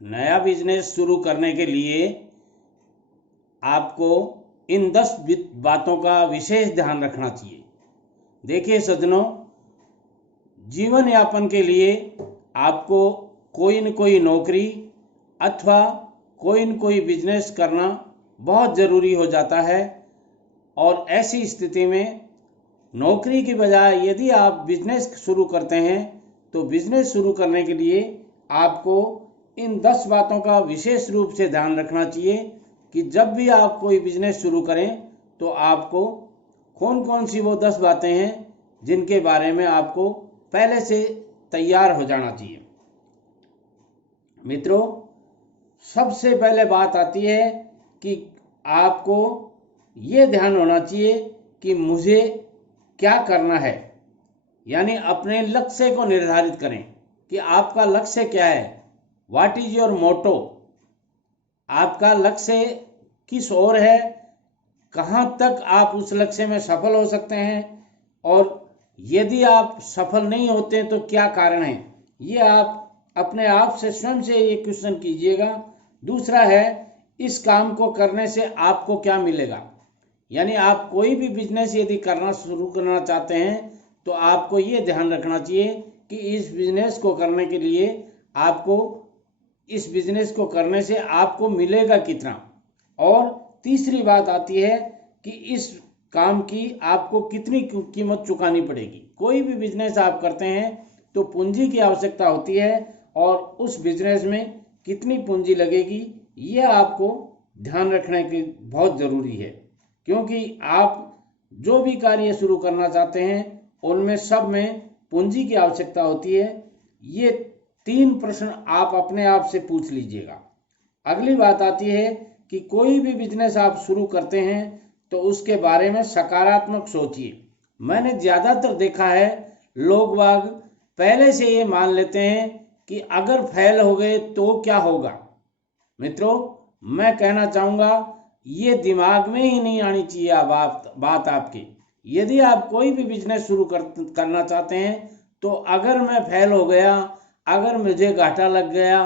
नया बिजनेस शुरू करने के लिए आपको इन 10 बातों का विशेष ध्यान रखना चाहिए। देखिए सज्जनों, जीवन यापन के लिए आपको कोई न कोई नौकरी अथवा कोई न कोई बिजनेस करना बहुत ज़रूरी हो जाता है। और ऐसी स्थिति में नौकरी की बजाय यदि आप बिजनेस शुरू करते हैं तो बिजनेस शुरू करने के लिए आपको इन 10 बातों का विशेष रूप से ध्यान रखना चाहिए कि जब भी आप कोई बिजनेस शुरू करें तो आपको कौन कौन सी वो 10 बातें हैं जिनके बारे में आपको पहले से तैयार हो जाना चाहिए। मित्रों, सबसे पहले बात आती है कि आपको ये ध्यान होना चाहिए कि मुझे क्या करना है, यानी अपने लक्ष्य को निर्धारित करें कि आपका लक्ष्य क्या है। व्हाट इज योर मोटो, आपका लक्ष्य किस ओर है, कहाँ तक आप उस लक्ष्य में सफल हो सकते हैं, और यदि आप सफल नहीं होते तो क्या कारण है। ये आप अपने आप से स्वयं से ये क्वेश्चन कीजिएगा। दूसरा है, इस काम को करने से आपको क्या मिलेगा, यानी आप कोई भी बिजनेस यदि शुरू करना चाहते हैं तो आपको ये ध्यान रखना चाहिए कि इस बिजनेस को करने के लिए आपको इस बिजनेस को करने से आपको मिलेगा कितना। और तीसरी बात आती है कि इस काम की आपको कितनी कीमत चुकानी पड़ेगी। कोई भी बिजनेस आप करते हैं तो पूंजी की आवश्यकता होती है और उस बिजनेस में कितनी पूंजी लगेगी ये आपको ध्यान रखने की बहुत ज़रूरी है, क्योंकि आप जो भी कार्य शुरू करना चाहते हैं उनमें सब में पूंजी की आवश्यकता होती है। ये 3 प्रश्न आप अपने आप से पूछ लीजिएगा। अगली बात आती है कि कोई भी बिजनेस आप शुरू करते हैं तो उसके बारे में सकारात्मक सोचिए। मैंने ज़्यादातर देखा है लोग बाग पहले से ये मान लेते हैं कि अगर फेल हो गए तो क्या होगा। मित्रों, मैं कहना चाहूँगा ये दिमाग में ही नहीं आनी चाहिए बात आपकी। यदि आप कोई भी बिजनेस शुरू करना चाहते हैं तो अगर मैं फेल हो गया, अगर मुझे घाटा लग गया,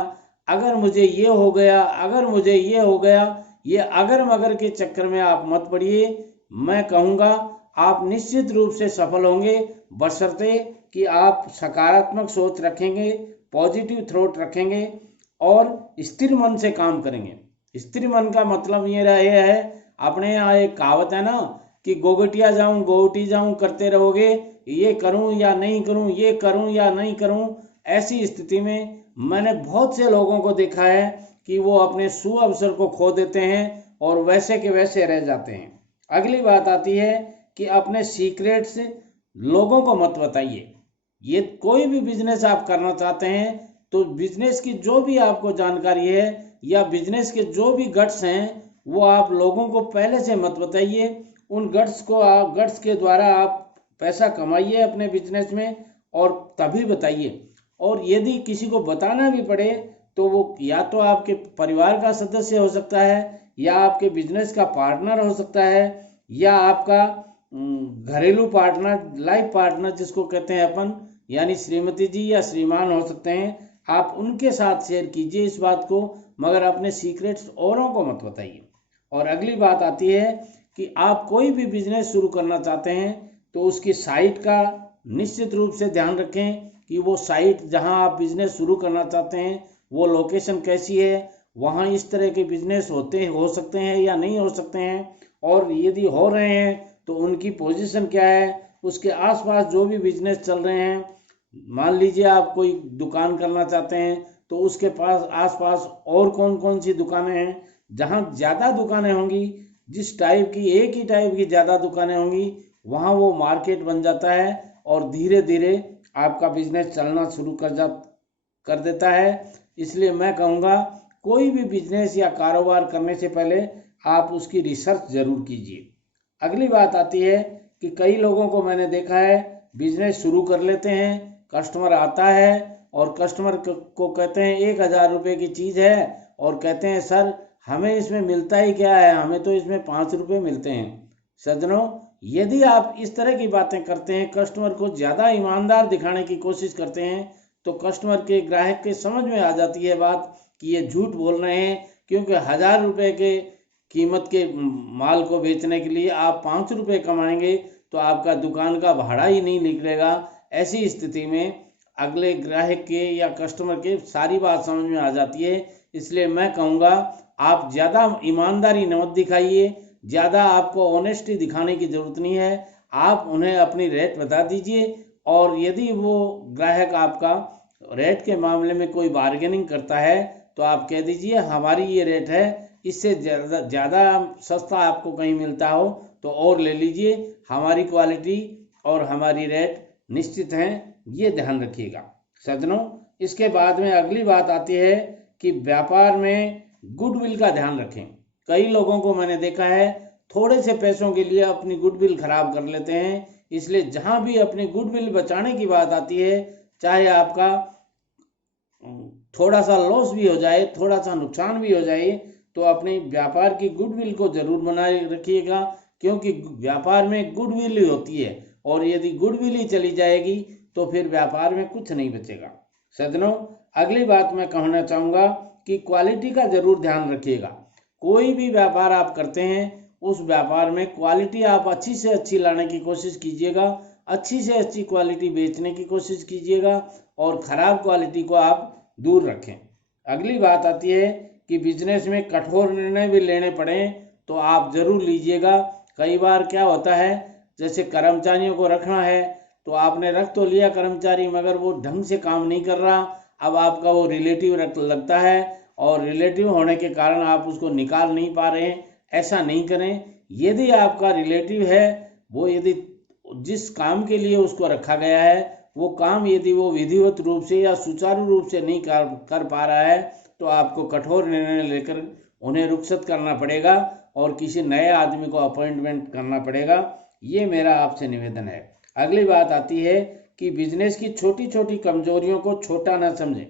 अगर मुझे ये हो गया, अगर मुझे ये हो गया, ये अगर मगर के चक्कर में आप मत पड़िए। मैं कहूँगा आप निश्चित रूप से सफल होंगे, बशर्ते कि आप सकारात्मक सोच रखेंगे, पॉजिटिव थॉट रखेंगे और स्थिर मन से काम करेंगे। स्थिर मन का मतलब ये है, अपने यहाँ एक कहावत है ना कि गोगटिया जाऊं गोगटी जाऊं करते रहोगे, ये करूं या नहीं करूं, ये करूं या नहीं करूं। ऐसी स्थिति में मैंने बहुत से लोगों को देखा है कि वो अपने सुअवसर को खो देते हैं और वैसे के वैसे रह जाते हैं। अगली बात आती है कि अपने सीक्रेट्स लोगों को मत बताइए। ये कोई भी बिजनेस आप करना चाहते हैं तो बिजनेस की जो भी आपको जानकारी है या बिजनेस के जो भी गट्स हैं वो आप लोगों को पहले से मत बताइए। उन गट्स के द्वारा आप पैसा कमाइए अपने बिजनेस में और तभी बताइए। और यदि किसी को बताना भी पड़े तो वो या तो आपके परिवार का सदस्य हो सकता है, या आपके बिजनेस का पार्टनर हो सकता है, या आपका घरेलू पार्टनर, लाइफ पार्टनर जिसको कहते हैं अपन, यानी श्रीमती जी या श्रीमान हो सकते हैं। आप उनके साथ शेयर कीजिए इस बात को, मगर अपने सीक्रेट्स औरों को मत बताइए। और अगली बात आती है कि आप कोई भी बिजनेस शुरू करना चाहते हैं तो उसकी साइट का निश्चित रूप से ध्यान रखें कि वो साइट जहां आप बिजनेस शुरू करना चाहते हैं वो लोकेशन कैसी है, वहां इस तरह के बिजनेस हो सकते हैं या नहीं हो सकते हैं, और यदि हो रहे हैं तो उनकी पोजीशन क्या है, उसके आसपास जो भी बिजनेस चल रहे हैं। मान लीजिए आप कोई दुकान करना चाहते हैं तो उसके पास आसपास और कौन कौन सी दुकानें हैं। जहां ज़्यादा दुकानें होंगी, जिस टाइप की एक ही टाइप की ज़्यादा दुकानें होंगी, वहां वो मार्केट बन जाता है और धीरे धीरे आपका बिजनेस चलना शुरू कर देता है। इसलिए मैं कहूँगा कोई भी बिजनेस या कारोबार करने से पहले आप उसकी रिसर्च जरूर कीजिए। अगली बात आती है कि कई लोगों को मैंने देखा है बिजनेस शुरू कर लेते हैं, कस्टमर आता है और कस्टमर को कहते हैं 1000 रुपये की चीज़ है और कहते हैं सर हमें इसमें मिलता ही क्या है, हमें तो इसमें 5 रुपये मिलते हैं। सज्जनों, यदि आप इस तरह की बातें करते हैं, कस्टमर को ज़्यादा ईमानदार दिखाने की कोशिश करते हैं, तो कस्टमर के ग्राहक के समझ में आ जाती है बात कि ये झूठ बोल रहे हैं, क्योंकि 1000 रुपये के कीमत के माल को बेचने के लिए आप 5 रुपये कमाएंगे तो आपका दुकान का भाड़ा ही नहीं निकलेगा। ऐसी स्थिति में अगले ग्राहक के या कस्टमर के सारी बात समझ में आ जाती है। इसलिए मैं कहूँगा आप ज़्यादा ईमानदारी मत दिखाइए, ज़्यादा आपको ऑनेस्टी दिखाने की ज़रूरत नहीं है। आप उन्हें अपनी रेट बता दीजिए, और यदि वो ग्राहक आपका रेट के मामले में कोई बार्गेनिंग करता है तो आप कह दीजिए हमारी ये रेट है, इससे ज़्यादा सस्ता आपको कहीं मिलता हो तो और ले लीजिए, हमारी क्वालिटी और हमारी रेट निश्चित हैं, ये ध्यान रखिएगा सज्जनों। इसके बाद में अगली बात आती है कि व्यापार में गुडविल का ध्यान रखें। कई लोगों को मैंने देखा है थोड़े से पैसों के लिए अपनी गुडविल खराब कर लेते हैं। इसलिए जहां भी अपनी गुडविल बचाने की बात आती है, चाहे आपका थोड़ा सा लॉस भी हो जाए, थोड़ा सा नुकसान भी हो जाए, तो अपने व्यापार की गुडविल को जरूर बनाए रखिएगा, क्योंकि व्यापार में गुडविल ही होती है, और यदि गुडविल ही चली जाएगी तो फिर व्यापार में कुछ नहीं बचेगा सज्जनों। अगली बात मैं कहना चाहूँगा कि क्वालिटी का जरूर ध्यान रखिएगा। कोई भी व्यापार आप करते हैं उस व्यापार में क्वालिटी आप अच्छी से अच्छी लाने की कोशिश कीजिएगा, अच्छी से अच्छी क्वालिटी बेचने की कोशिश कीजिएगा, और ख़राब क्वालिटी को आप दूर रखें। अगली बात आती है कि बिजनेस में कठोर निर्णय भी लेने पड़े तो आप ज़रूर लीजिएगा। कई बार क्या होता है, जैसे कर्मचारियों को रखना है तो आपने रख तो लिया कर्मचारी, मगर वो ढंग से काम नहीं कर रहा, अब आपका वो रिलेटिव लगता है, और रिलेटिव होने के कारण आप उसको निकाल नहीं पा रहे हैं। ऐसा नहीं करें। यदि आपका रिलेटिव है, वो यदि जिस काम के लिए उसको रखा गया है वो काम यदि वो विधिवत रूप से या सुचारू रूप से नहीं कर पा रहा है तो आपको कठोर निर्णय लेकर उन्हें रुखसत करना पड़ेगा और किसी नए आदमी को अपॉइंटमेंट करना पड़ेगा। ये मेरा आपसे निवेदन है। अगली बात आती है कि बिजनेस की छोटी छोटी कमजोरियों को छोटा ना समझें।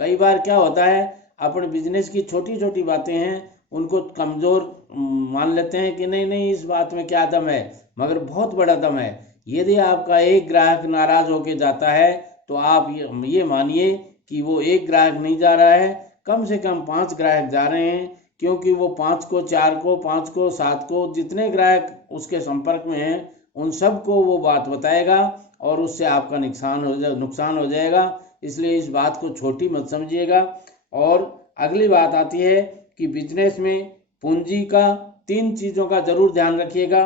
कई बार क्या होता है, अपने बिजनेस की छोटी छोटी बातें हैं उनको कमज़ोर मान लेते हैं कि नहीं नहीं इस बात में क्या दम है, मगर बहुत बड़ा दम है। यदि आपका एक ग्राहक नाराज होके जाता है तो आप ये मानिए कि वो एक ग्राहक नहीं जा रहा है, कम से कम 5 ग्राहक जा रहे हैं, क्योंकि वो 5 को 4 को 5 को 7 को जितने ग्राहक उसके संपर्क में हैं उन सबको वो बात बताएगा और उससे आपका नुकसान हो जाएगा। इसलिए इस बात को छोटी मत समझिएगा। और अगली बात आती है कि बिजनेस में पूंजी का 3 चीज़ों का जरूर ध्यान रखिएगा।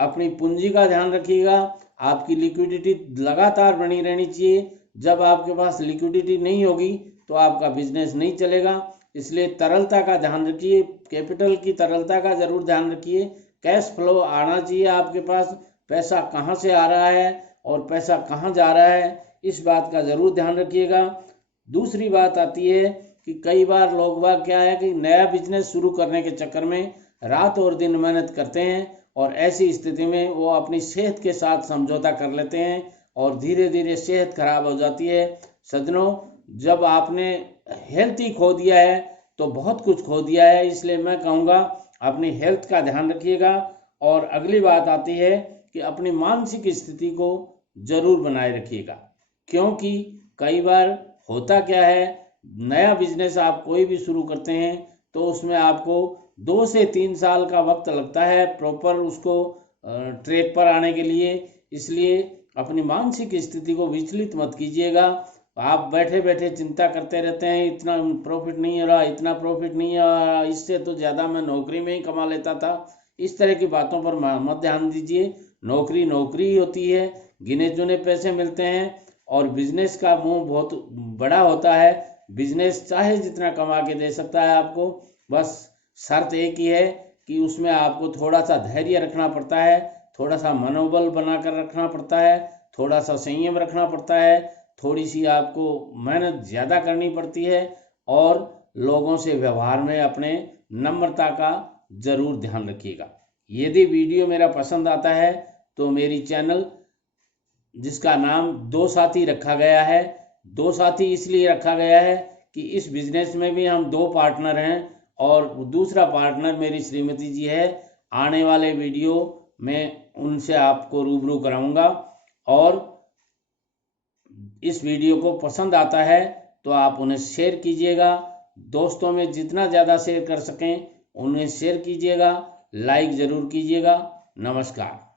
अपनी पूंजी का ध्यान रखिएगा, आपकी लिक्विडिटी लगातार बनी रहनी चाहिए। जब आपके पास लिक्विडिटी नहीं होगी तो आपका बिजनेस नहीं चलेगा। इसलिए तरलता का ध्यान रखिए, कैपिटल की तरलता का जरूर ध्यान रखिए। कैश फ्लो आना चाहिए आपके पास, पैसा कहाँ से आ रहा है और पैसा कहाँ जा रहा है, इस बात का जरूर ध्यान रखिएगा। दूसरी बात आती है कि कई बार लोग बाग क्या है कि नया बिजनेस शुरू करने के चक्कर में रात और दिन मेहनत करते हैं और ऐसी स्थिति में वो अपनी सेहत के साथ समझौता कर लेते हैं और धीरे धीरे सेहत खराब हो जाती है। सज्जनों, जब आपने हेल्थ ही खो दिया है तो बहुत कुछ खो दिया है। इसलिए मैं कहूँगा अपनी हेल्थ का ध्यान रखिएगा। और अगली बात आती है कि अपनी मानसिक स्थिति को जरूर बनाए रखिएगा, क्योंकि कई बार होता क्या है, नया बिजनेस आप कोई भी शुरू करते हैं तो उसमें आपको 2 से 3 साल का वक्त लगता है प्रॉपर उसको ट्रैक पर आने के लिए। इसलिए अपनी मानसिक स्थिति को विचलित मत कीजिएगा। आप बैठे बैठे चिंता करते रहते हैं, इतना प्रॉफिट नहीं हो रहा, इतना प्रॉफिट नहीं हो रहा, इससे तो ज़्यादा मैं नौकरी में ही कमा लेता था। इस तरह की बातों पर मत ध्यान दीजिए। नौकरी नौकरी ही होती है, गिने चुने पैसे मिलते हैं और बिजनेस का मुंह बहुत बड़ा होता है। बिजनेस चाहे जितना कमा के दे सकता है आपको, बस शर्त एक ही है कि उसमें आपको थोड़ा सा धैर्य रखना पड़ता है, थोड़ा सा मनोबल बनाकर रखना पड़ता है, थोड़ा सा संयम रखना पड़ता है, थोड़ी सी आपको मेहनत ज़्यादा करनी पड़ती है और लोगों से व्यवहार में अपने नम्रता का ज़रूर ध्यान रखिएगा। यदि वीडियो मेरा पसंद आता है तो मेरी चैनल जिसका नाम दो साथी रखा गया है, 2 साथी इसलिए रखा गया है कि इस बिजनेस में भी हम 2 पार्टनर हैं और दूसरा पार्टनर मेरी श्रीमती जी है। आने वाले वीडियो में उनसे आपको रूबरू कराऊंगा। और इस वीडियो को पसंद आता है तो आप उन्हें शेयर कीजिएगा दोस्तों में जितना ज़्यादा शेयर कर सकें उन्हें शेयर कीजिएगा, लाइक ज़रूर कीजिएगा। नमस्कार।